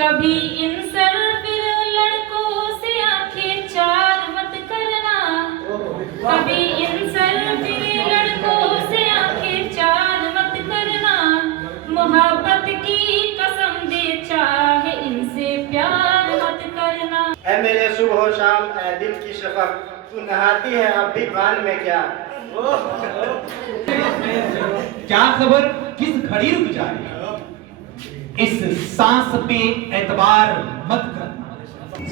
कभी इन सर फिर लड़कों से आंखें चार मत करना, कभी इन सर फिर लड़कों से आंखें चार मत करना, मोहब्बत की कसम दे चाहे इनसे प्यार मत करना। ऐ मेरे सुबह शाम ऐ दिल की शफक, तू नहाती है अब भी बाल में क्या? क्या खबर किस घड़ी रुक जाए, इस सांस पे एतबार मत करना।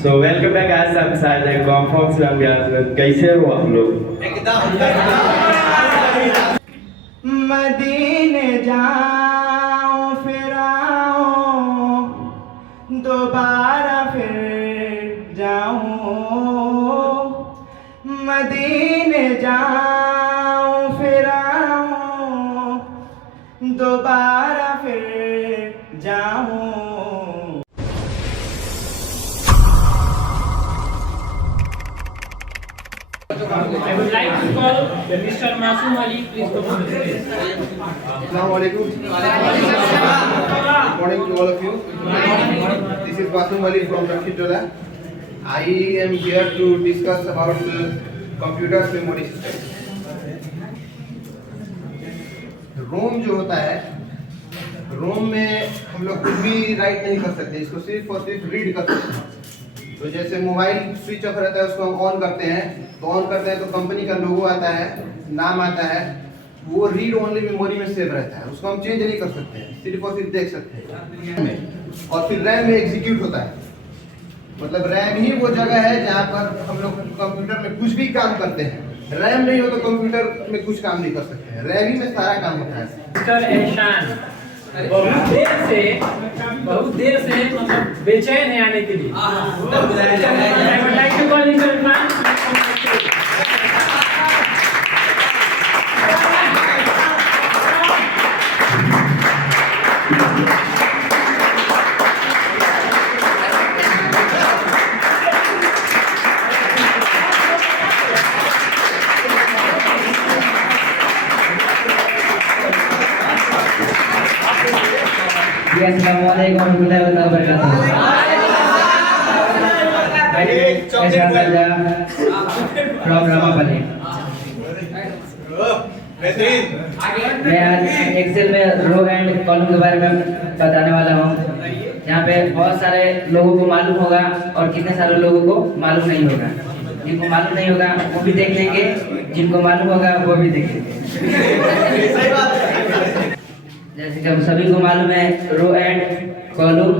So welcome back guys, I'm Sajid Comfox from Yazd. कैसे हो आप लोग? मदीने जाऊं फिर आऊं, दोबारा फिर जाऊं, मदीने जाऊं फिर आऊं, दोबारा फिर जाऊं। I would like to call Mr. Masoom Ali, please come on the stage. Assalamualaikum. Good morning to all of you. This is Masoom Ali from Rakshitola. I am here to discuss about computers memory system. रोम जो होता है, रोम में हम लोग कुछ भी right नहीं कर सकते, इसको सिर्फ और सिर्फ रीड कर सकते हैं। तो जैसे मोबाइल स्विच ऑफ रहता है, उसको हम ऑन करते हैं, तो ऑन करते हैं तो कंपनी का लोगो आता है, नाम आता है, वो रीड ओनली मेमोरी में सेव रहता है, उसको हम चेंज नहीं कर सकते हैं, सिर्फ और सिर्फ देख सकते हैं। और फिर रैम में एग्जीक्यूट होता है, मतलब रैम ही वो जगह है जहाँ पर हम लोग कंप्यूटर में कुछ भी काम करते हैं। रैम नहीं हो तो कंप्यूटर में कुछ काम नहीं कर सकते हैं, रैम ही में सारा काम होता है। मिस्टर एहसान बहुत देर से मतलब बेचैन है आने के लिए। I would like to call Mr. Irfan. Assalamualaikum warahmatullahi wabarakatuh. From Ramapalli. मैं आज एक्सेल में रो एंड कॉलम के बारे में बताने वाला हूँ। यहाँ पे बहुत सारे लोगों को मालूम होगा और कितने सारे लोगों को मालूम नहीं होगा। जिनको मालूम नहीं होगा वो भी देख लेंगे, जिनको मालूम होगा वो भी देख लेंगे। जैसे कि हम सभी को मालूम है, रो एंड कॉलम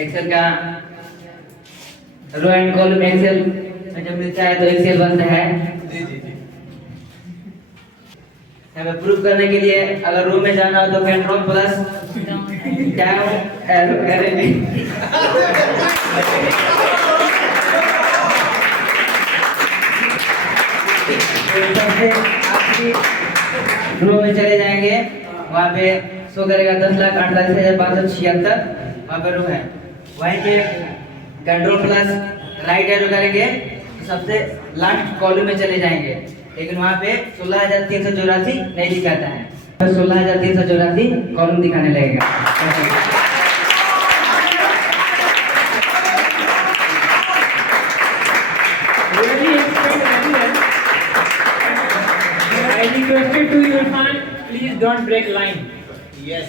एक्सेल का, रो एंड कॉलम एक्सेल में जब मिलता है तो एक्सेल बनता है। हमें प्रूफ करने के लिए अगर रो में जाना हो तो कंट्रोल प्लस डाउन एरो करेंगे। रो में चले जाएंगे, वहाँ पे शो करेगा 10,48,576, वहाँ पे रो है। वहीं पे कंट्रोल प्लस राइट एरो करेंगे तो सबसे लास्ट कॉलम में चले जाएंगे, लेकिन वहाँ पे 16,384 नहीं दिखाता है, 16,384 कॉलम दिखाने लगेगा। I requested to you, Irfan, please don't break line. Yes.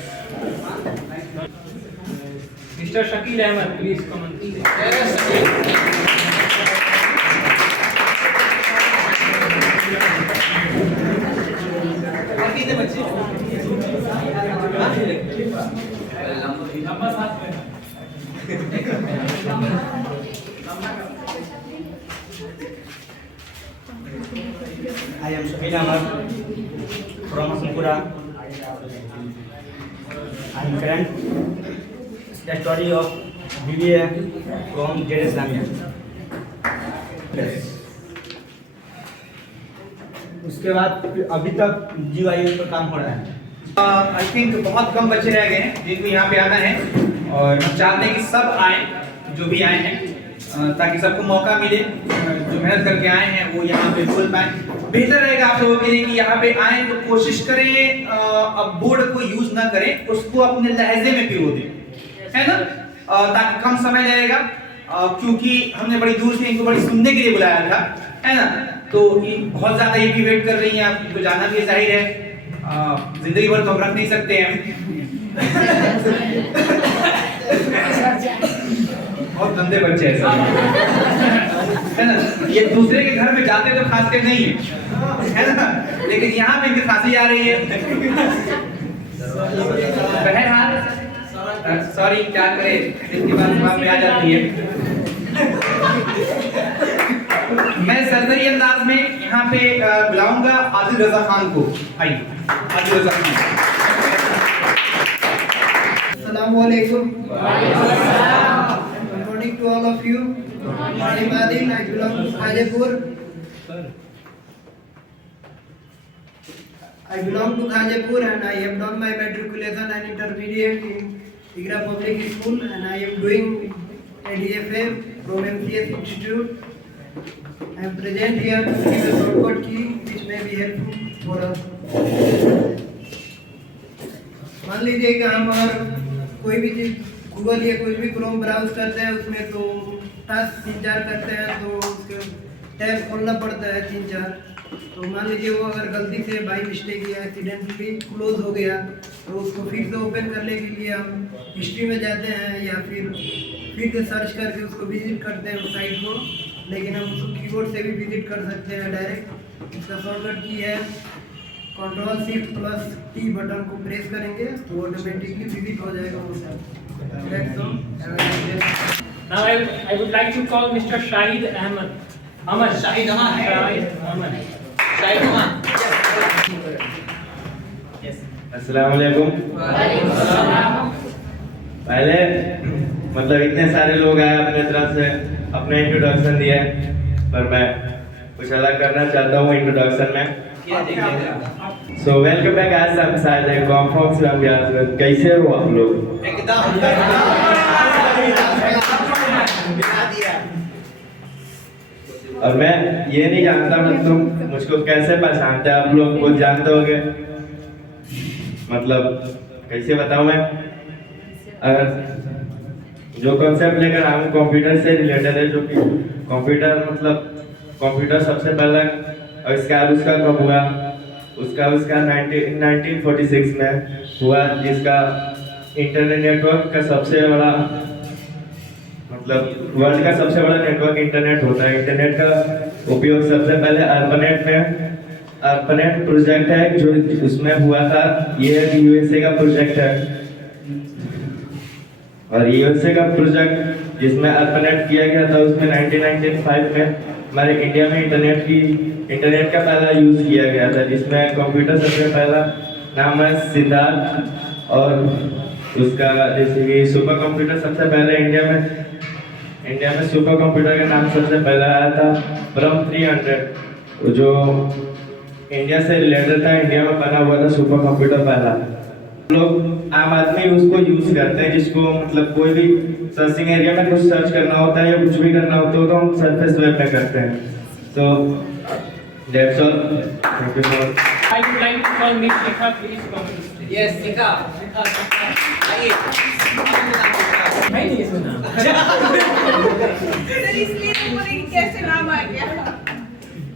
Mr. Shakil Ahmed, please come on the stage. I am Shakil Ahmed from Asampura. I am current the story of BBA from JD Islamia. उसके बाद अभी तक GUI पर काम हो रहा है। I think बहुत कम बच्चे रह गए हैं जिनको यहाँ पे आना है, और हम चाहते हैं कि सब आए, जो भी आए हैं, ताकि सबको मौका मिले। जो मेहनत करके आए हैं वो यहाँ पे बोल पाए। बेहतर रहेगा आप लोगों के लिए कि यहाँ पे आए तो कोशिश करें अब बोर्ड को यूज ना करें, उसको अपने लहजे में पिरो दें, है ना। ताकि कम समय लगेगा, क्योंकि हमने बड़ी दूर से इनको बड़ी सुनने के लिए बुलाया था, है ना। तो बहुत ज़्यादा ये भी वेट कर रही हैं, आप इनको जाना भी जाहिर है, जिंदगी भर तो हम रख नहीं सकते हैं। बहुत गंदे बच्चे हैं है ना। ये दूसरे के घर में जाते तो खांसते नहीं है ना, लेकिन यहाँ पे इनकी खांसी आ रही है। बहरहाल सॉरी, क्या करें, इसके बाद वहाँ पे आ जाती है। मैं सरसरी अंदाज में यहाँ पे बुलाऊंगा आदिल रजा खान को। आइए Adil Raza Khan. Assalamualaikum. Good morning to all of you. My name is Adil. I belong to Khajapur. And I have done my matriculation and intermediate in Igra Public School, and I am doing a DFA from MCS Institute. I am present here to give a shortcut key which may be helpful for us. मान लीजिए कि हम अगर कोई भी चीज Google या कोई भी क्रोम ब्राउज करते हैं, उसमें तो टास्क 3-4 करते हैं, तो उसके टैब खोलना पड़ता है 3-4। तो मान लीजिए वो अगर गलती से बाई मिस्टेक या एक्सीडेंटली क्लोज हो गया, तो उसको फिर से ओपन करने के लिए हम हिस्ट्री में जाते हैं या फिर से सर्च करके उसको विजिट करते हैं उस साइट को, लेकिन हम उसको कीबोर्ड से भी विजिट कर सकते हैं डायरेक्ट। इसका शॉर्टकट की है Ctrl+Shift+T बटन को प्रेस करेंगे तो ऑटोमेटिकली विजिट हो जाएगा वो सब। Now I would like to call Mr. Shahid Ahmed. Aman. Shahid Aman. Shahid Aman. Shahid Aman. अस्सलाम वालेकुम। पहले मतलब इतने सारे लोग आए अपने तरफ से अपने इंट्रोडक्शन दिए, पर मैं कुछ अलग करना चाहता हूँ इंट्रोडक्शन में। So welcome back guys, I'm Said Comfox from Bias। कैसे हो आप लोग? और मैं ये नहीं जानता तुम मुझको कैसे पहचानते, आप लोग खुद जानते होगे। मतलब कैसे बताऊं मैं, अगर जो कॉन्सेप्ट लेकर आऊँ कंप्यूटर से रिलेटेड है, जो कि कंप्यूटर मतलब कंप्यूटर सबसे पहला आविष्कार उसका कब हुआ, उसका 1946 में हुआ, जिसका इंटरनेट नेटवर्क का सबसे बड़ा मतलब वर्ल्ड का सबसे बड़ा नेटवर्क इंटरनेट होता है। इंटरनेट का उपयोग सबसे पहले ARPANET प्रोजेक्ट है जो उसमें हुआ था। ये यूएसए का प्रोजेक्ट है, और यूएसए का प्रोजेक्ट जिसमें ARPANET किया गया था उसमें 1995 में हमारे इंडिया में इंटरनेट का पहला यूज किया गया था, जिसमें कंप्यूटर सबसे पहला नाम है सिद्धार्थ, और उसका जैसे कि सुपर कंप्यूटर सबसे पहले इंडिया में सुपर कंप्यूटर का नाम सबसे पहला आया था ब्रह्म 300, जो इंडिया से रिलेटेड था, इंडिया में बना हुआ था सुपर कंप्यूटर पहला। लोग आम आदमी उसको यूज करते हैं, जिसको मतलब कोई भी सर्चिंग एरिया में कुछ सर्च करना होता है या कुछ भी करना होता है तो हम सरफेस वेब में करते हैं। So that's all. Thank you so much. I would like to call Miss Shikha, please come. Yes, Shikha. आइए। मैं नहीं सुना। सर इसलिए तो बोले कि कैसे नाम आ गया।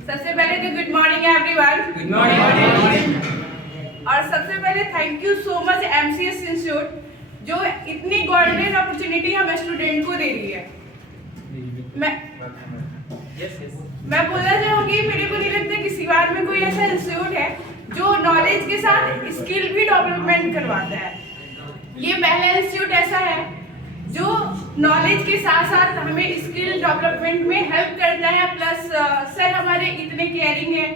सबसे पहले तो good morning everyone. Good morning. और सबसे पहले thank you so much MCS institute जो इतनी गोल्डन अपॉर्चुनिटी हमें स्टूडेंट को दे रही है। मैं बोलना चाहूंगी, मेरे को नहीं लगता कि सिवान में कोई ऐसा इंस्टीट्यूट है जो नॉलेज के साथ स्किल भी डेवलपमेंट करवाता है। ये पहला इंस्टीट्यूट ऐसा है जो नॉलेज के साथ साथ हमें स्किल डेवलपमेंट में हेल्प करता है। प्लस सर हमारे इतने केयरिंग है,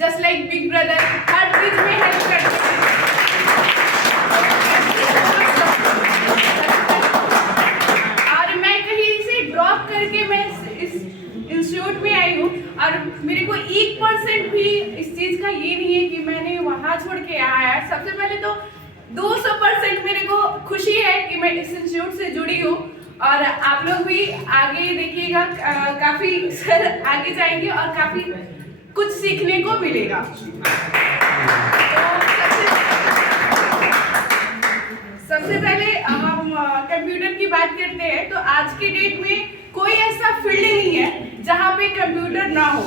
जस्ट लाइक बिग ब्रदर, हर चीज में हेल्प करते हैं। और मैं कहीं से ड्रॉप करके मैं इस इंस्टीट्यूट में आई हूँ, और मेरे को 1% भी इस चीज का ये नहीं है कि मैंने वहाँ छोड़ के आया है। सबसे पहले तो 200% मेरे को खुशी है कि मैं इस इंस्टीट्यूट से जुड़ी हूँ, और आप लोग भी आगे देखिएगा, काफी सर आगे जाएंगे और काफी कुछ सीखने को मिलेगा। सबसे पहले हम कंप्यूटर की बात करते हैं तो आज के डेट में कोई ऐसा फील्ड नहीं है जहाँ पे कंप्यूटर ना हो।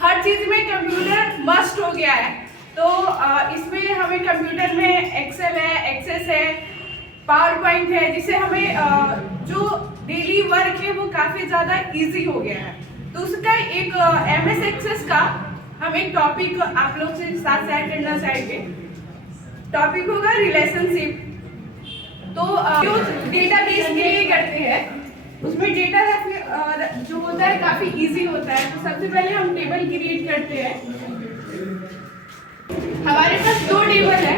हर चीज में कंप्यूटर मस्ट हो गया है। तो इसमें हमें कंप्यूटर में एक्सेल है, एक्सेस है, पावर पॉइंट है, जिससे हमें जो डेली वर्क है वो काफी ज्यादा इजी हो गया है। तो उसका एक MS एक्सेस का हम एक टॉपिक आप लोग से साथ शेयर करना चाहेंगे। टॉपिक होगा रिलेशनशिप। तो जो डेटाबेस क्रिएट करते हैं उसमें डेटा रखने जो होता है काफी इजी होता है। तो सबसे पहले हम टेबल क्रिएट करते हैं। हमारे पास 2 टेबल है,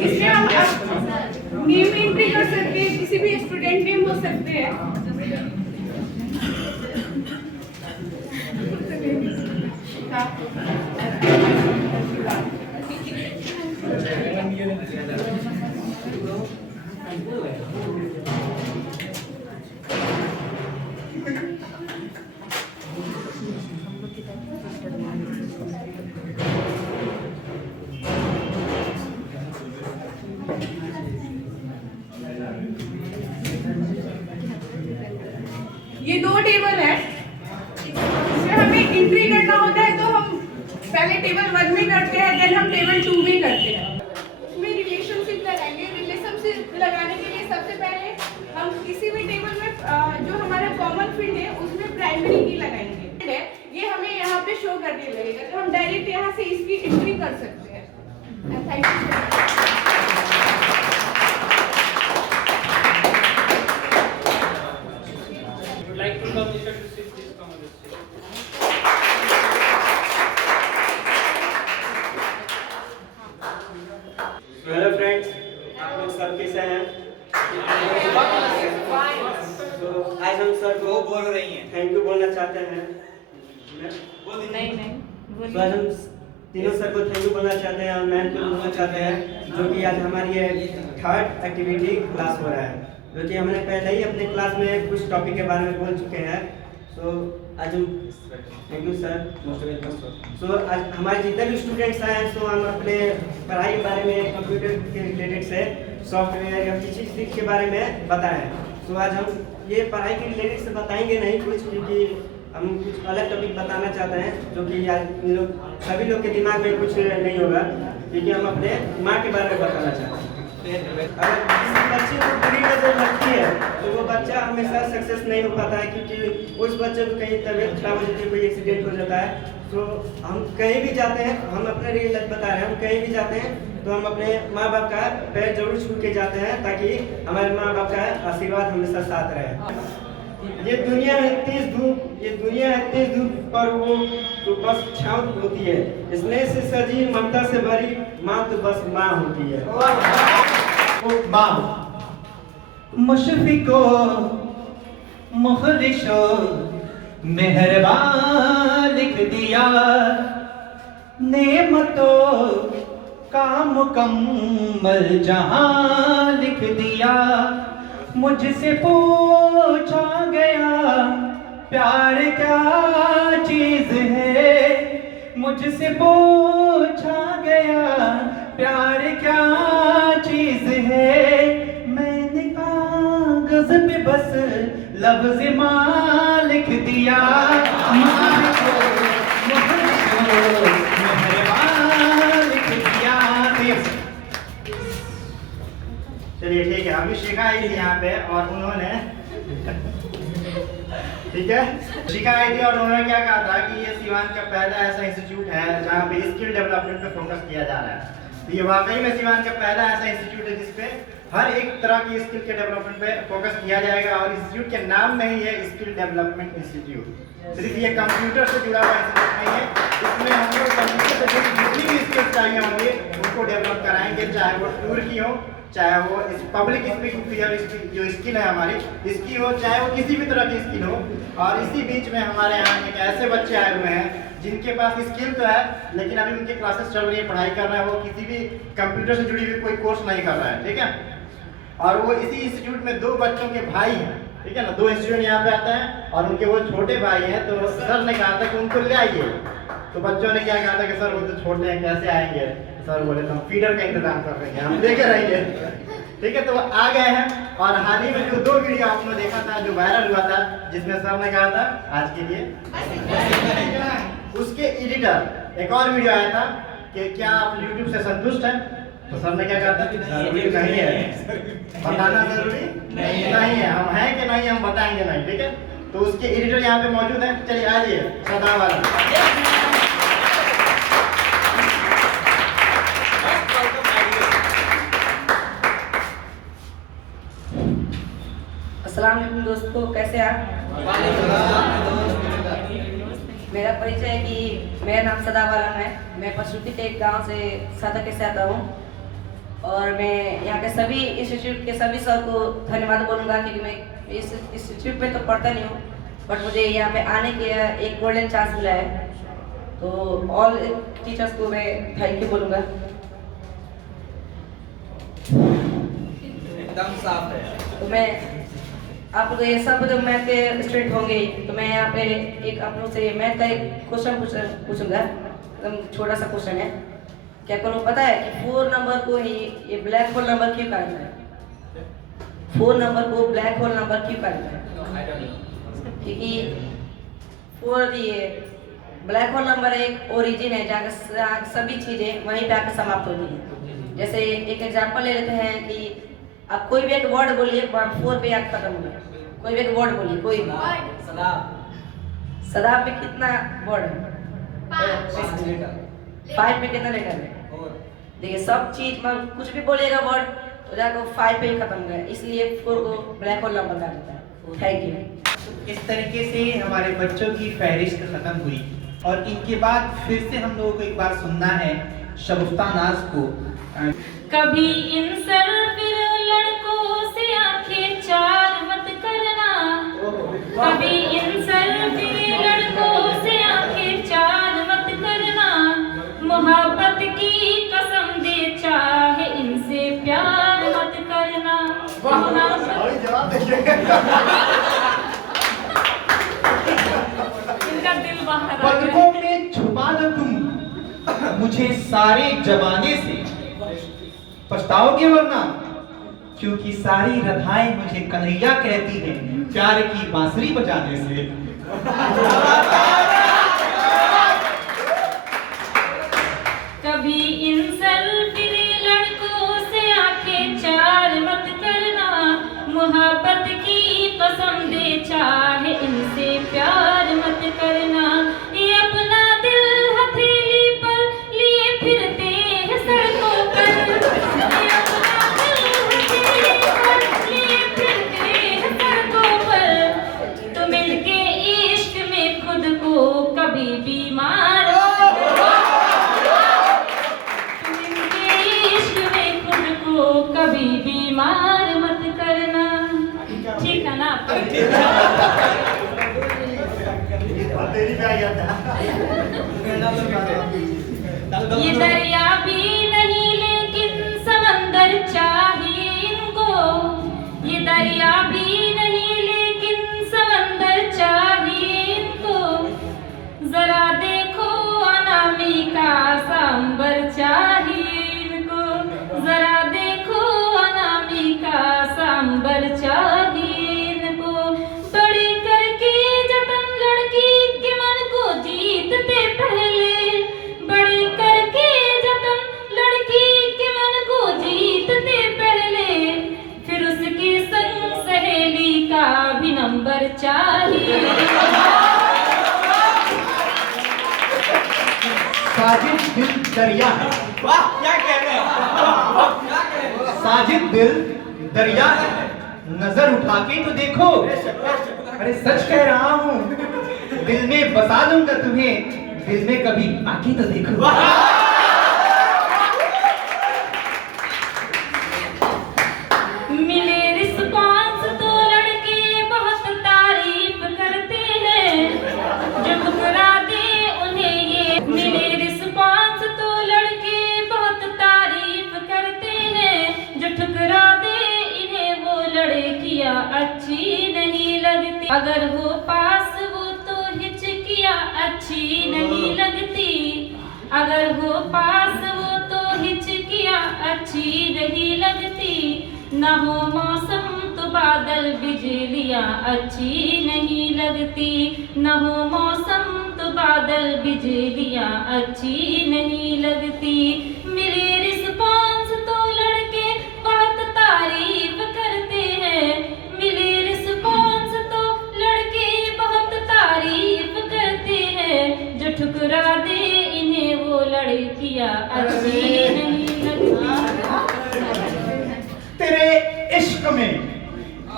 इसमें हम नेम एंट्री कर सकते हैं, किसी भी स्टूडेंट नेम हो सकते हैं। ये 2 टेबल है, इसमें हमें एंट्री करना होता है तो हम पहले टेबल 1 में करते हैं, देन हम टेबल 2 में करते हैं। इसमें रिलेशनशिप लगाएंगे। रिलेशनशिप लगाने के लिए सबसे पहले हम किसी भी टेबल में जो हमारा कॉमन फील्ड है उसमें प्राइमरी की लगाएंगे। ये हमें यहाँ पे शो करने लगेगा, तो हम डायरेक्ट यहाँ से इसकी एंट्री कर सकते हैं। Thank you. हेलो फ्रेंड्स, आप लोग सब कैसे हैं? तो आज हम सर को बोल रही हैं। थैंक यू बोलना चाहते हैं। नहीं तो आज हम तीनों सर को थैंक यू बोलना चाहते हैं और मैम को बोलना चाहते हैं, जो कि आज हमारी ये 3rd एक्टिविटी क्लास हो रहा है, जो कि हमने पहले ही अपने क्लास में कुछ टॉपिक के बारे में बोल चुके हैं। सो आज हम thank you sir, most welcome. So आज हमारे जितने भी स्टूडेंट्स आए हैं, सो हम अपने पढ़ाई के बारे में, कंप्यूटर के रिलेटेड से सॉफ्टवेयर या किसी चीज़ के बारे में बताएं। सो आज हम ये पढ़ाई के रिलेटेड से बताएंगे नहीं कुछ, क्योंकि हम कुछ अलग टॉपिक बताना चाहते हैं, जो कि आज इन लोग सभी लोग के दिमाग में कुछ नहीं होगा, क्योंकि हम अपने माँ के बारे में बताना चाहते हैं। अगर किसी बच्चे को बुरी नजर लगती है तो वो बच्चा हमेशा सक्सेस नहीं हो पाता है, क्योंकि उस बच्चे को कहीं तबीयत खराब हो जाती है, कोई एक्सीडेंट हो जाता है। तो हम कहीं भी जाते हैं, हम अपने रियल लाइफ बता रहे हैं, हम कहीं भी जाते हैं तो हम अपने माँ बाप का पैर जरूर छू के जाते हैं, ताकि हमारे माँ बाप का आशीर्वाद हमेशा साथ रहे। ये दुनिया है तेज धूप, पर वो तो बस छाँव होती है। स्नेह से सजी, ममता से भरी माँ तो बस माँ होती है। माँ मुशफिको मुखलिशो मेहरबान लिख दिया, नेमतों का मुकम्मल जहां लिख दिया। मुझसे पूछा गया प्यार क्या चीज है, मुझसे पूछा गया प्यार क्या चीज है। मैंने कागज पे बस लफ्ज़ माँ लिख दिया, माँ को मेहरबान लिख दिया। चलिए ठीक है, अभी शिखा आई थी यहाँ पे और उन्होंने ठीक है, शिखा आई थी और उन्होंने क्या कहा था कि ये सिवान का पहला ऐसा इंस्टीट्यूट है जहाँ पे स्किल डेवलपमेंट पे फोकस किया जा रहा है। तो ये वाकई में सिवान का पहला ऐसा इंस्टीट्यूट है जिसपे हर एक तरह की स्किल के डेवलपमेंट पे फोकस किया जाएगा, और इंस्टीट्यूट के नाम में ही है स्किल डेवलपमेंट इंस्टीट्यूट। सिर्फ ये कंप्यूटर से जुड़ा हुआ इंस्टीट्यूट नहीं है, इसमें हम लोग कंप्यूटर से जुड़ी जितनी भी स्किल्स चाहिए होंगे उनको डेवलप कराएंगे, चाहे वो टूर की हो, चाहे वो पब्लिक स्पीकिंग जो स्किल है हमारी इसकी हो, चाहे वो किसी भी तरह की स्किल हो। और इसी बीच में हमारे यहाँ एक ऐसे बच्चे आए हुए हैं जिनके पास स्किल तो है, लेकिन अभी उनकी क्लासेस चल रही है, पढ़ाई कर रहे हैं, वो किसी भी कंप्यूटर से जुड़ी हुई कोई कोर्स नहीं कर रहा है, ठीक है। और वो इसी इंस्टीट्यूट में 2 बच्चों के भाई हैं, ठीक है ना, 2 इंस्टीट्यूट यहाँ पे आते हैं और उनके वो छोटे भाई हैं। तो सर ने कहा था कि उनको ले आइए, तो बच्चों ने क्या कहा था कि सर वो तो छोटे हैं कैसे आएंगे। सर बोले तो हम फीडर का इंतजाम कर रहे हैं, हम लेकर आएंगे। ठीक है, तो वो आ गए हैं। और हाल ही में जो 2 वीडियो आपने देखा था जो वायरल हुआ था, जिसमें सर ने कहा था आज के लिए, उसके एडिटर एक और वीडियो आया था कि क्या आप YouTube से संतुष्ट हैं? तो सर ने क्या कहा था? जरूरी नहीं है, बताना जरूरी नहीं है। हम हैं कि नहीं हम बताएंगे नहीं, ठीक है। तो उसके एडिटर यहाँ पे मौजूद हैं, चलिए आ जाइए सदा वाला। अस्सलाम वालेकुम दोस्तों, कैसे आप? मेरा परिचय है कि मेरा नाम सदाब आलम है। मैं पशुपति के एक गांव से सातक से आता हूँ और मैं यहाँ के सभी इंस्टीट्यूट के सभी सर को धन्यवाद बोलूँगा क्योंकि मैं इस इंस्टीट्यूट में तो पढ़ता नहीं हूँ, बट मुझे यहाँ पे आने के एक गोल्डन चांस मिला है। तो ऑल टीचर्स को मैं थैंक यू बोलूँगा। एकदम साफ है। तो मैं आप लोग ये सब जब मैथ के स्टूडेंट होंगे तो मैं यहाँ पे एक आप लोग से मैथ का एक क्वेश्चन पूछूंगा। एकदम छोटा सा क्वेश्चन है। क्या आपको लोग पता है कि 4 नंबर को ही ये ब्लैक होल नंबर क्यों कहते हैं? 4 नंबर को ब्लैक होल नंबर क्यों कहते हैं? क्योंकि 4 ये ब्लैक होल नंबर एक ओरिजिन है जहाँ सभी चीजें वहीं पे आकर समाप्त होती है। जैसे एक एग्जांपल ले लेते हैं कि आप कोई भी एक वर्ड बोलिए, 4 पे याद खत्म होगा। कोई भी एक वर्ड बोलिए, कोई भी। सदाब में कितना वर्ड है? 5 में कितना लेटर है? देखिए सब चीज में कुछ भी बोलिएगा वर्ड तो जाकर 5 पे ही खत्म होगा, इसलिए 4 को ब्लैक होल नंबर कहा जाता है। Thank you. इस तरीके से हमारे बच्चों की फहरिस्त खत्म हुई और इनके बाद फिर से हम लोगों को एक बार सुनना है शगुफ्ता नाज को। कभी इन सर फिर लड़कों से आंखें चार मत करना, कभी इन सर फिर लड़कों से आंखें चार मत करना, मोहब्बत की कसम दे चाहे इनसे प्यार मत करना। इनका दिल बाहर आ गया। पलकों में छुपा दो तुम मुझे सारे जमाने से, पछताओगे वरना, क्योंकि सारी रधाएं मुझे कन्हैया कहती हैं प्यार की बांसुरी बजाने से। कभी इन सरफिरे लड़कों से आंखें चार मत करना, मोहब्बत की कसम दे चाहे इनसे प्यार मत करना। ये अपना दिल हथेली पर लिए फिरते हैं सड़कों पर, ये अपना दिल हथेली पर लिए फिरते हैं सड़कों पर। तुम इनके इश्क में खुद को कभी बीमार मत करना, तुम इनके इश्क में खुद को कभी बीमार मत करना। ठीक है ना? ये दरिया भी नहीं लेकिन समंदर चाहिए इनको, ये दरिया भी नहीं लेकिन समंदर चाहिए इनको। जरा देखो अनामिका सांबर चाहिए इनको, जरा देखो अनामिका सांबर चाहिए इनको। बड़े करके जतन लड़की के मन को जीतते पहले, बड़े करके जतन लड़की के मन को जीतते पहले, फिर उसके संग सहेली का भी नंबर चाहिए। साजिद दिल दरिया है। वाह क्या कह रहे हैं? साजिद दिल दरिया है, नजर उठा के तो देखो। अरे सच कह रहा हूँ, दिल में बसा दूंगा तुम्हें, दिल में कभी आके तो देखो। मिले रिस्पॉन्स तो लड़के बहुत तारीफ करते हैं, जो ठुकरा दे उन्हें ये। मिले रिस्पॉन्स तो लड़के बहुत तारीफ करते हैं, जो ठुकरा दे इन्हें वो लड़कियां अच्छी नहीं लगती। अगर हो पास वो तो हिचकियां अच्छी नहीं लगती, अगर हो पास वो तो हिचकियां अच्छी नहीं लगती। न हो मौसम तो बादल बिजलियाँ अच्छी नहीं लगती, न हो मौसम तो बादल बिजलियाँ अच्छी नहीं लगती। मिले रिस्पॉन्स तो लड़के बहुत तारीफ करते हैं, मिले रिस्पॉन्स तो लड़के बहुत तारीफ करते हैं, जो ठुकरा दे इन्हें वो लड़कियाँ अच्छी नहीं लगती। तेरे इश्क में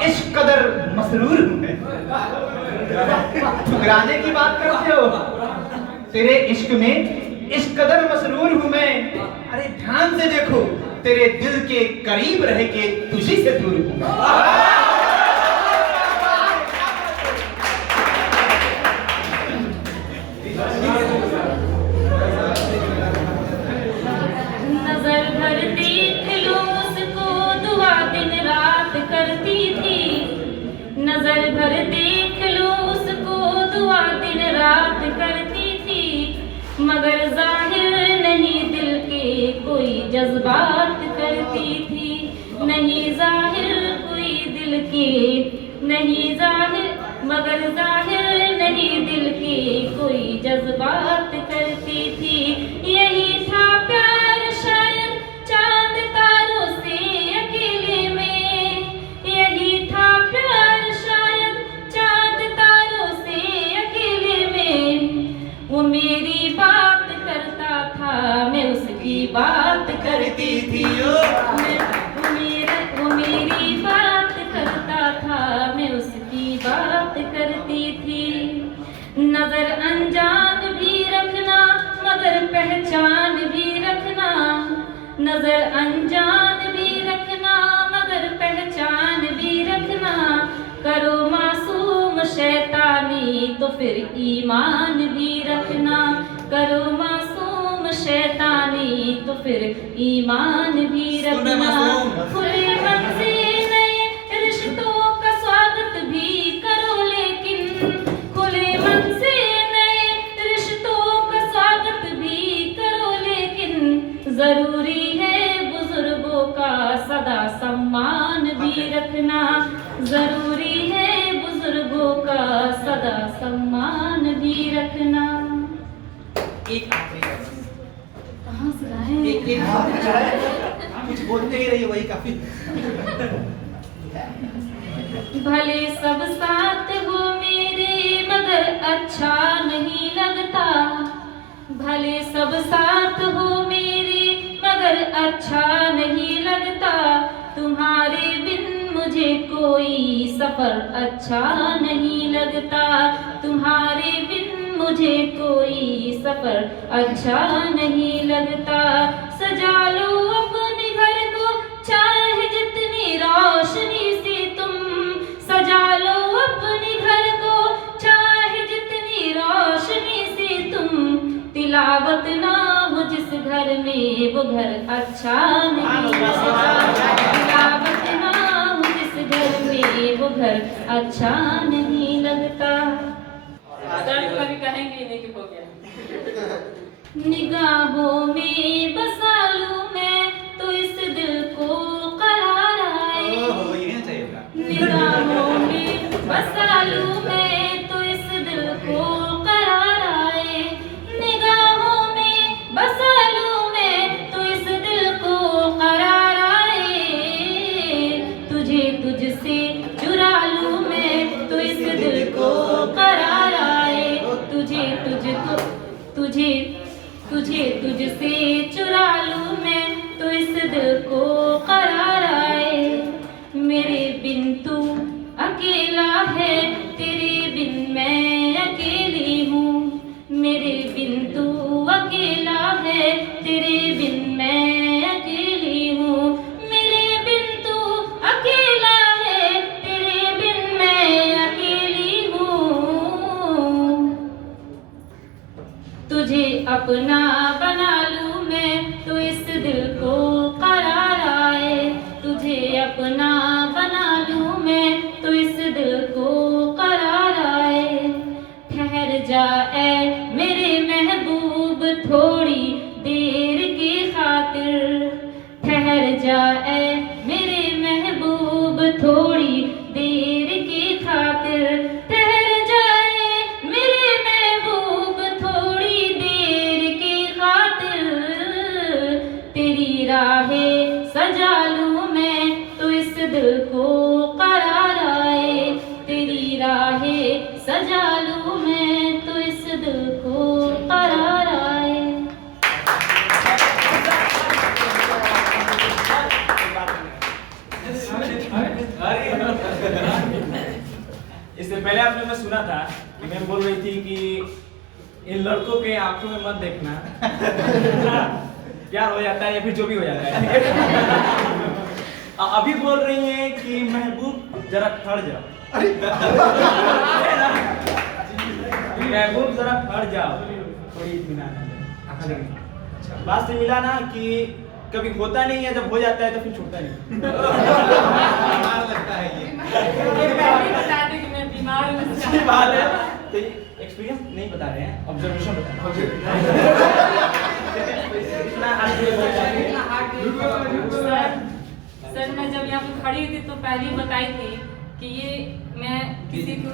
इस कदर मसरूर हूं मैं। ठुकराने की बात करते हो? तेरे इश्क में इस कदर मसरूर हूं मैं। अरे ध्यान से देखो, तेरे दिल के करीब रह के तुझी से दूर हूं। नजर भर देख लो उसको दुआ दिन रात करती थी, नजर भर देख लो उसको दुआ दिन रात करती थी, मगर जाहिर नहीं दिल के कोई जज्बात करती थी, नहीं जाहिर कोई दिल के, नहीं जाहिर मगर जाहिर नहीं दिल के कोई जज्बात करती थी। यही था प्यार शायद चांद तारों से अकेले में, यही था प्यार शायद चांद तारों से अकेले में। वो मेरी बात करता था मैं उसकी बात करती थी, वो मेरी बात करता था मैं उसकी बात करती थी। नजर अनजान भी रखना मगर पहचान भी रखना, नजर अनजान भी रखना मगर पहचान भी रखना। करो मासूम शैतानी तो फिर ईमान भी रखना, करो मासूम शैतानी तो फिर ईमान भी रखना। खुले मन से नए रिश्तों का स्वागत भी करो, लेकिन खुले मन से नए रिश्तों का स्वागत भी करो, लेकिन जरूरी है बुजुर्गों का सदा सम्मान भी रखना, जरूरी है बुजुर्गों का सदा सम्मान भी रखना। कहाँ से आए? कुछ बोलते ही रही, वही काफी। भले सब साथ हो मेरे मगर अच्छा नहीं लगता, भले सब साथ हो मेरे मगर अच्छा नहीं लगता। तुम्हारे बिन मुझे कोई सफर अच्छा नहीं लगता, तुम्हारे बिन मुझे कोई सफर अच्छा नहीं लगता। सजा लो अपने घर को चाहे जितनी रोशनी से तुम, सजा लो अपने घर को चाहे जितनी रोशनी से तुम। तिलावत ना हो जिस घर में वो घर अच्छा नहीं लगता, तिलावत ना हो जिस घर में वो घर अच्छा नहीं लगता। कभी कहेंगे नहीं कि हो गया। निगाहों में बसा लूं मैं तो इस दिल को करार आए, निगाहों में बसा लूं मैं तो इस दिल को करार आए, निगाहों में बसा लूं मैं तो इस दिल को करार आए। तुझे तुझसे चुरा लूं मैं तो इस दिल को करार आए, तुझे तुझको तुझे तुझे तुझसे चुरा लूं मैं तो इस दिल को करार आए। मेरे बिन तू अकेला है, तेरे बिन मैं अकेली हूँ, मेरे बिन तू अकेला है, तेरे बिन मैं अकेली हूँ, मेरे बिन तू अकेला है, तेरे बिन मैं अकेली हूँ। तुझे अपना बना लूं मैं तो इस दिल को करार आए, तुझे अपना बना लूं मैं तो इस दिल को करार आए। ठहर जा ऐ मेरे महबूब थोड़ी देर की खातिर, ठहर जा ऐ मेरे महबूब सजा लूं मैं तो इस दिल को करार आए। इससे पहले आपने मैं सुना था कि मैं बोल रही थी कि इन लड़कों के आंखों में मत देखना प्यार हो जाता है या फिर जो भी हो जाता है। अभी बोल रही हैं कि महबूब जरा ठहर जाओ। महबूब जरा ठहर जाओ, थोड़ी इत्मीनान। बात से मिला ना कि कभी होता नहीं है, जब हो जाता है तो फिर छूटता नहीं। लगता है ये बता दे कि मैं बीमार हूँ। अच्छी बात है। तो एक्सपीरियंस नहीं बता रहे हैं, ऑब्जर्वेशन बता रहे हैं। सर मैं जब यहाँ पे खड़ी थी तो पहले ही बताई थी कि ये मैं किसी को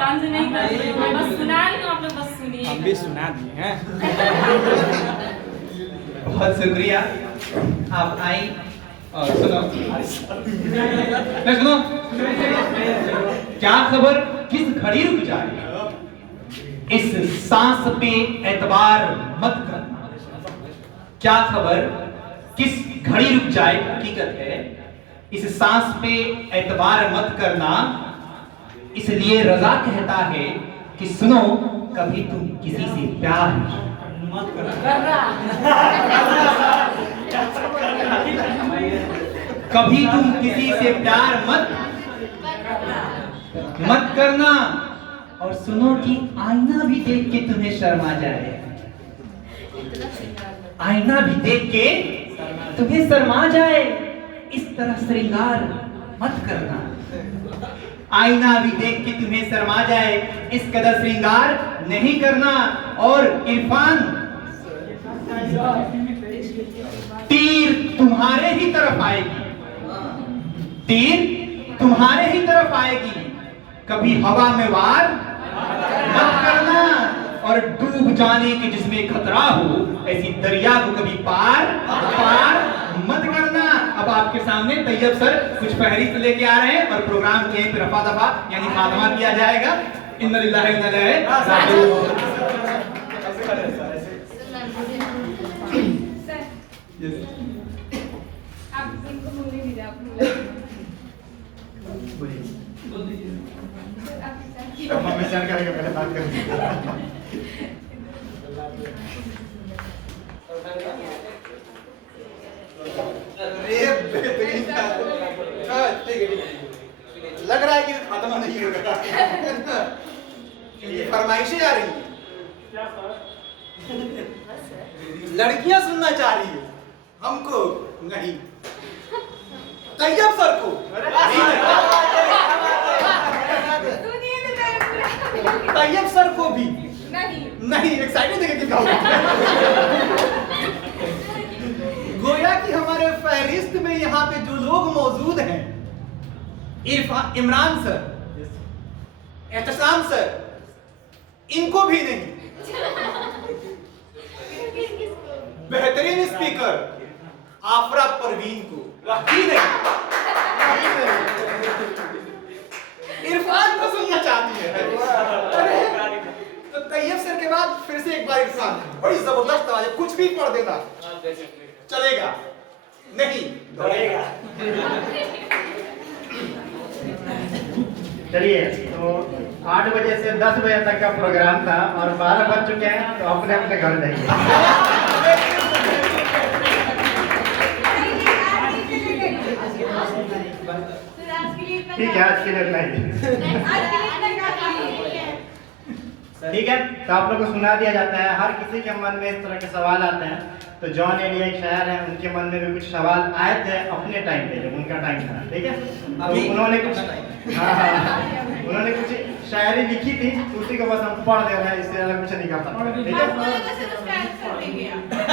तंज नहीं कर रही हूँ, मैं बस सुना रही हूँ, आप लोग बस सुनिए। हम भी सुना दिए हैं। बहुत शुक्रिया, आप आई और सुनो। मैं सुनो, क्या खबर किस घड़ी रुक जाए, इस सांस पे एतबार मत करना। क्या खबर किस घड़ी रुक जाए, हकीकत है इस सांस पे एतबार मत करना। इसलिए रजा कहता है कि सुनो, कभी तुम किसी से प्यार मत करना। कभी तुम किसी से प्यार मत करना। और सुनो कि आईना भी देख के तुम्हें शर्मा जाए, आईना भी देख के तुम्हें शर्मा जाए, इस तरह श्रृंगार मत करना। आईना भी देख के तुम्हें शर्मा जाए, इस कदर श्रृंगार नहीं करना। और इरफान, तीर तुम्हारे ही तरफ आएगी, तीर तुम्हारे ही तरफ आएगी। कभी हवा में वार मत करना, और डूब जाने के जिसमें खतरा हो, ऐसी दरिया को कभी पार मत करना। अब आपके सामने तैयब सर कुछ फहरिस्त लेके आ रहे हैं और प्रोग्राम के रफा दफा यानी खात्मा किया जाएगा। इन्ना लिल्लाहि व इन्ना इलैहि राजिऊन। आप इनको बोलने दीजिए, आप बोलिए। हम विचार करेंगे, पहले बात करेंगे। लग रहा है कि खात्मा नहीं होगा। ये फरमाइशें आ रही हैं, लड़कियां सुनना चाह रही है, हमको नहीं, तैयब सर को। तैयब सर को भी नहीं एक्साइटेड देखे कि गोया कि हमारे फहरिस्त में यहाँ पे जो लोग मौजूद हैं, इमरान सर, एहतसाम सर, इनको भी नहीं। बेहतरीन स्पीकर आफरा परवीन को भी नहीं। इरफान को सुनना चाहती है। तो तैयब सर के बाद फिर से एक बार इरफान, बड़ी जबरदस्त आवाज है, कुछ भी पढ़ देना चलेगा, नहीं चलेगा। चलिए, तो 8 बजे से 10 बजे तक का प्रोग्राम था और 12 बज चुके हैं, तो अपने अपने घर जाइए। ठीक है, आज के लिए इतना ही। ठीक है, तो आप लोग को सुना दिया जाता है। हर किसी के मन में इस तरह के सवाल आते हैं, तो जॉन एलिया एक शायर है, उनके मन में भी कुछ सवाल आए थे अपने टाइम पे, जब उनका टाइम था। ठीक है, तो उन्होंने कुछ उन्होंने कुछ शायरी लिखी थी, उसी को बस हम पढ़ दे रहे हैं, इससे ज्यादा कुछ नहीं कर सकते। ठीक है,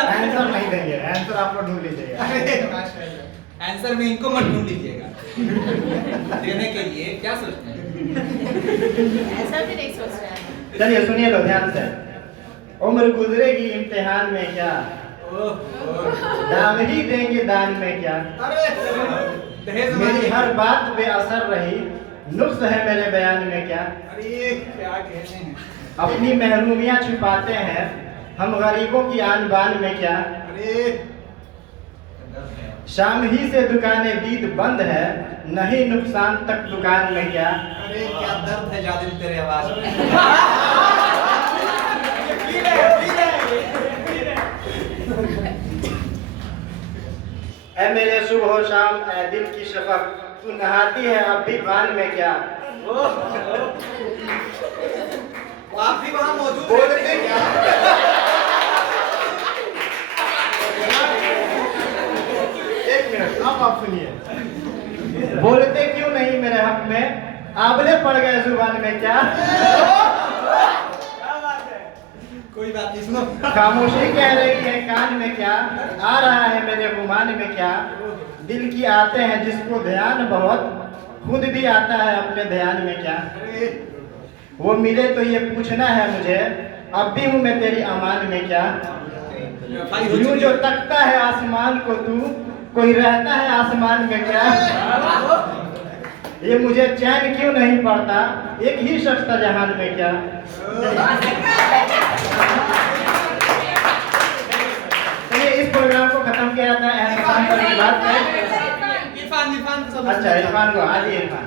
आंसर नहीं देंगे, आंसर आप लोग ढूंढ लीजिएगा। आंसर में इनको मत ढूंढ लीजिएगा, देने के लिए क्या सोचते हैं? ऐसा भी नहीं सोच रहा है। चलिए सुनिए लो ध्यान से। उम्र गुजरेगी इम्तिहान में क्या, दाम ही देंगे दान में क्या। मेरी हर बात बेअसर रही, नुक्स है मेरे बयान में क्या? अरे क्या कहते हैं? अपनी महरूमियाँ छुपाते हैं हम गरीबों की आन बान में क्या? अरे शाम ही से दुकानें दीद बंद है, नहीं नुकसान तक दुकान में क्या? अरे क्या दर्द है जादिल तेरे आवाज में। ऐ मेरे सुबह शाम ऐ दिल की शफक, तू नहाती है अब भी बान में क्या? आप भी वहाँ मौजूद बोलते रहते हैं क्या? एक मिनट आप सुनिए। बोलते क्यों नहीं मेरे हक में, आबले पड़ गए जुबान में क्या? कोई बात नहीं, सुनो। खामोशी कह रही है कान में क्या, आ रहा है मेरे गुमान में क्या? दिल की आते हैं जिसको ध्यान बहुत, खुद भी आता है अपने ध्यान में क्या? वो मिले तो ये पूछना है मुझे, अब भी हूँ मैं तेरी अमान में क्या? यूं जो तकता है आसमान को तू, कोई रहता है आसमान में क्या? ये मुझे चैन क्यों नहीं पड़ता, एक ही शख्स था जहान में क्या? चलिए इस प्रोग्राम को खत्म किया जाता है इरफान सर की बात में। अच्छा इरफान को आज इरफान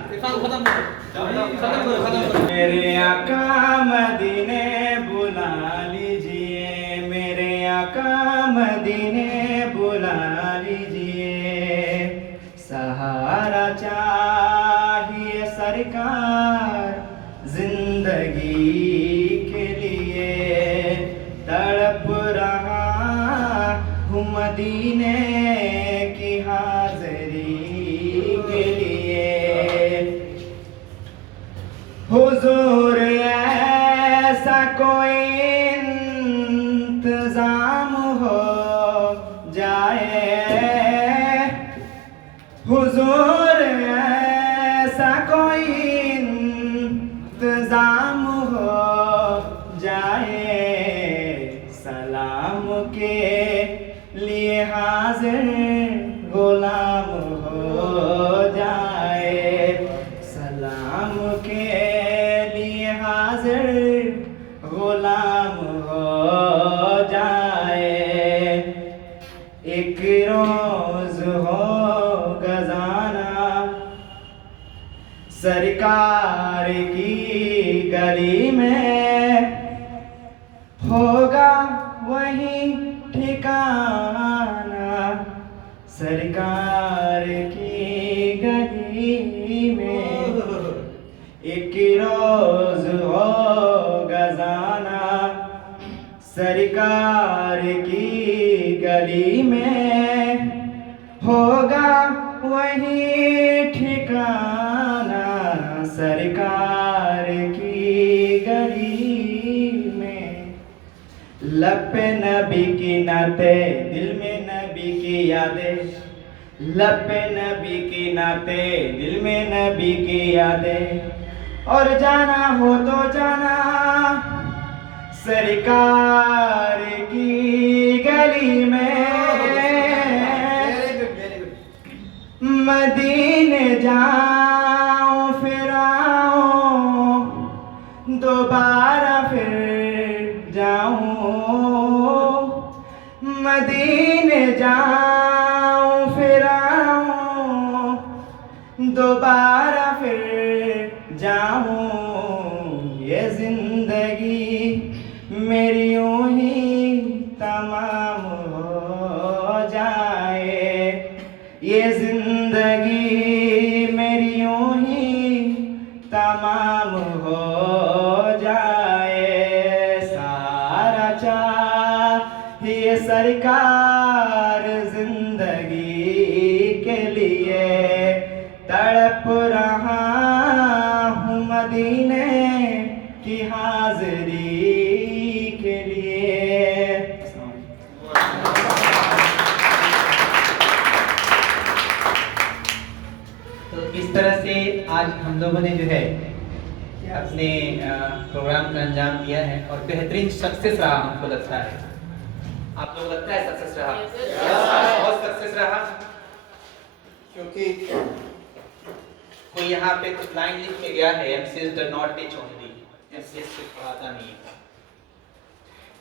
मेरे आका मदीने बुला लीजिए, मेरे आका मदीने बुला लीजिए, सहारा चाहिए सरकार जिंदगी के लिए, तड़प रहा हूँ मदीने की हाज़री के लिए। हुजूर ऐसा कोई इंतजाम हो जाए, हुजूर ऐसा कोई इंतजाम हो जाए, सलाम के लिए हाजिर गुलाम हो जाए, सलाम के लिए हाजिर गुलाम हो जाए। एक रोज हो गजाना सरकार की गली में, होगा वही ठिकाना सरकार की गली में। एक रोज हो गजाना सरकार की गली में, होगा वही ठिकाना सरकार की गली में। लब पे नबी की नाते, दिल में नबी की यादें, लब पे नबी की नाते, दिल में नबी की यादें, और जाना हो तो जाना सरकार की गली में। मदीने जाऊं फिर आऊं, दोबारा फिर जाऊं, मदीने जाऊं फिर आऊं, दोबारा फिर जाऊं। ये जिंदगी मेरी यूं ही तमाम हो जाए, ये जिंदगी मेरी यूं ही तमाम हो जाए। सारा चाहिए सरकार जिंदगी के लिए, तड़प रहा हूँ मदीने की हाजिरी के लिए। तो इस तरह से आज हम लोगों ने जो है अपने प्रोग्राम का अंजाम दिया है और बेहतरीन सक्सेस रहा हमको लगता है। आप लोग लगता है सक्सेस रहा? बहुत सक्सेस रहा, क्योंकि कोई यहाँ पे कुछ लाइन लिख के गया है, MCS does not teach only, MCS सिर्फ पढ़ाता नहीं है।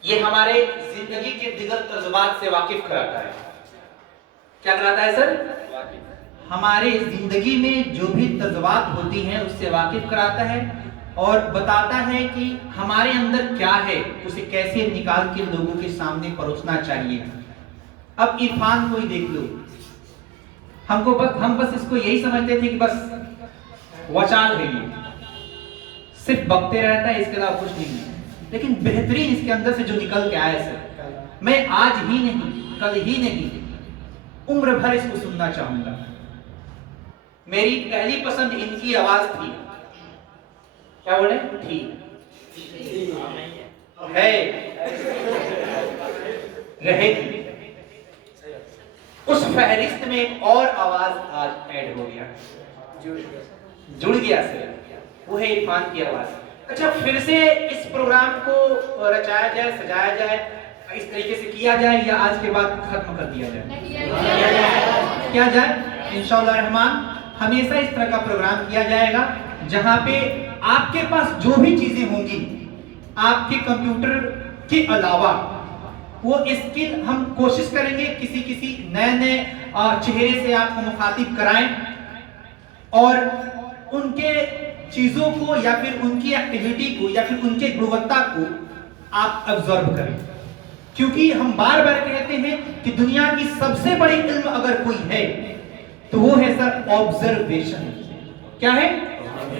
ये हमारे जिंदगी के दिगर तजुर्बात से वाकिफ कराता है। क्या कराता है सर? हमारे जिंदगी में जो भी तजुर्बात होती हैं उससे वाकिफ कराता है और बताता है कि हमारे अंदर क्या है, उसे कैसे निकाल के लोगों के सामने परोसना चाहिए। अब इरफान को ही देख लो, हम बस इसको यही समझते थे कि बस वचाल है, ये सिर्फ बकते रहता है, इसके अलावा कुछ नहीं है। लेकिन बेहतरीन इसके अंदर से जो निकल के आया सर, मैं आज ही नहीं, कल ही नहीं, उम्र भर इसको सुनना चाहूंगा। मेरी पहली पसंद इनकी आवाज थी। क्या बोले? थी है रहेगी। उस फहरिस्त में एक और आवाज आज ऐड हो गया, जुड़ गया सर, वो है इरफान की आवाज। अच्छा, फिर से इस प्रोग्राम को रचाया जाए, सजाया जाए, इस तरीके से किया जाए या आज के बाद खत्म कर दिया जाए? किया जाए इंशाअल्लाह रहमान। हमेशा इस तरह का प्रोग्राम किया जाएगा जहां पे आपके पास जो भी चीजें होंगी, आपके कंप्यूटर के अलावा वो स्किल हम कोशिश करेंगे किसी नए चेहरे से आपको मुखातिब कराएं और उनके चीजों को या फिर उनकी एक्टिविटी को या फिर उनके गुणवत्ता को आप ऑब्जर्व करें। क्योंकि हम बार बार कहते हैं कि दुनिया की सबसे बड़ी इल्म अगर कोई है तो वो है सर ऑब्जर्वेशन। क्या है?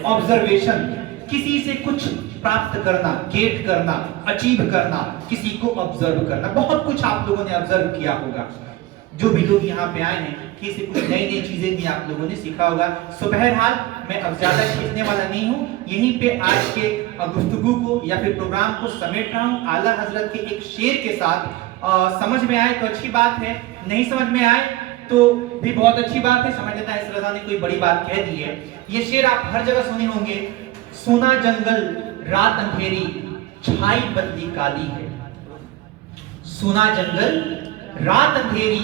ऑब्जर्वेशन। किसी से कुछ प्राप्त करना, गेट करना, अचीव करना, किसी को ऑब्जर्व करना। बहुत कुछ आप लोगों ने ऑब्जर्व किया होगा, जो भी लोग यहाँ पे आए हैं, किसी कुछ नई नई चीजें भी आप लोगों ने सीखा होगा। सो बहरहाल मैं अब ज्यादा खींचने वाला नहीं हूँ, यहीं पे आज के गुफ्तगू को या फिर प्रोग्राम को समेट रहा हूँ आला हजरत के एक शेर के साथ। समझ में आए तो अच्छी बात है, नहीं समझ में आए तो भी बहुत अच्छी बात है। समझ लेता है इस रजा ने कोई बड़ी बात कह दी है। ये शेर आप हर जगह सुने होंगे। सोना जंगल रात अंधेरी, छाई बदली काली है। सोना जंगल रात अंधेरी,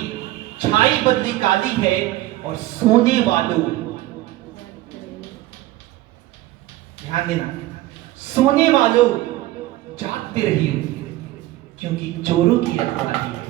छाई बदली काली है, और सोने वालों, ध्यान देना, सोने वालों जागते रहिए क्योंकि चोरों की रखवाली है।